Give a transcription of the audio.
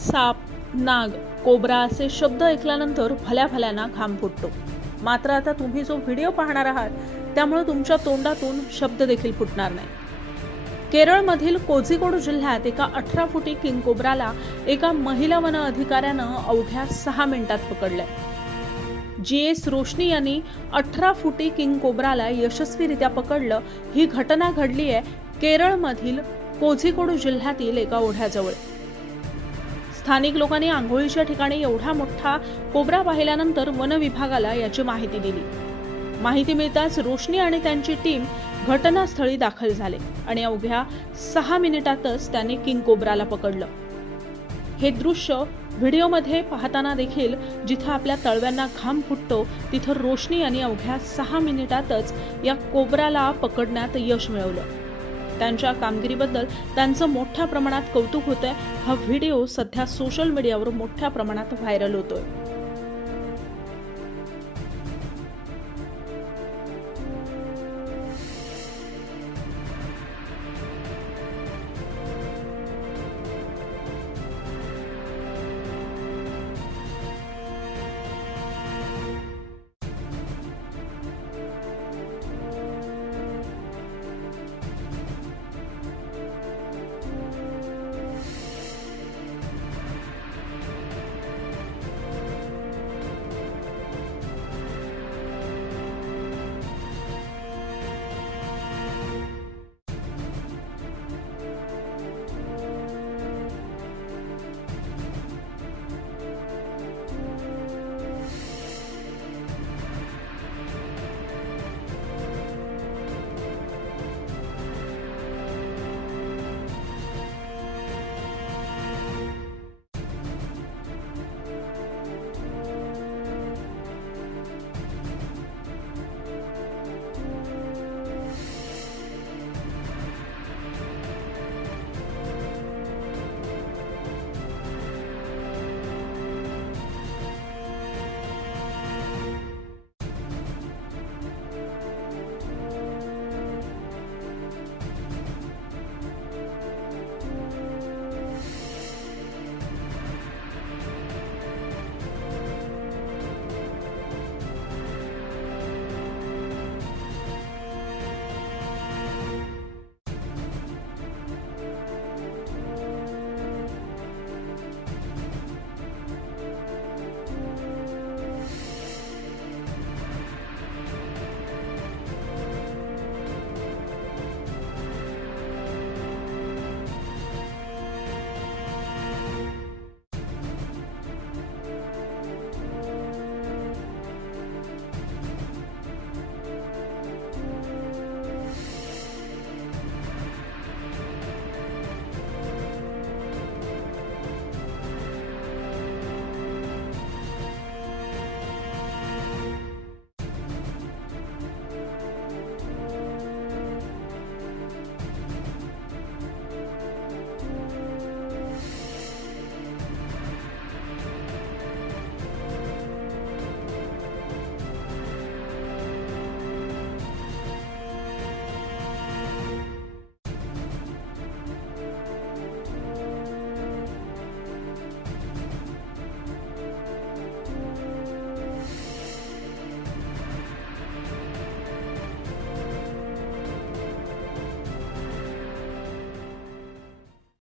साप, नाग, कोब्रा असे शब्द ऐकल्यानंतर भल्या भल्याना घाम फुटतो। मात्र आता तुम्ही जो व्हिडिओ पाहणार आहात त्यामुळे तुमच्या तोंडातून शब्द देखील फुटणार नाही। केरळमधील कोझिकोड जिल्ह्यात एका 18 फुटी किंग कोब्राला एका महिला वन अधिकाऱ्यानं अवघ्या 6 मिनिटात पकडलंय। GS रोशनी यांनी 18 फुटी किंग कोब्राला यशस्वीरित्या पकडलं। ही घटना घडली आहे केरळमधील कोझिकोड जिल्ह्यातील एका ओढ्याजवळ। स्थानिक लोकांनी आंघोळीच्या ठिकाणी एवढा मोठा कोब्रा पाहिल्यानंतर वन विभागाला याची माहिती दिली। माहिती मिळताच रोशनी आणि त्यांची टीम घटनास्थळी दाखल झाले आणि अवघ्या 6 मिनिटातच त्यांनी किंग कोब्राला पकडलं। हे दृश्य व्हिडिओमध्ये पाहताना देखील जिथे आपल्या तळव्यांना घाम फुटतो तिथे रोशनी यांनी अवघ्या 6 मिनिटातच या कोब्राला पकडण्यात यश मिळवलं। त्यांच्या कामगिरीबद्दल त्यांचं मोठ्या प्रमाणात कौतुक होतंय। हा व्हिडिओ सध्या सोशल मीडियावर मोठ्या प्रमाणात व्हायरल होतोय।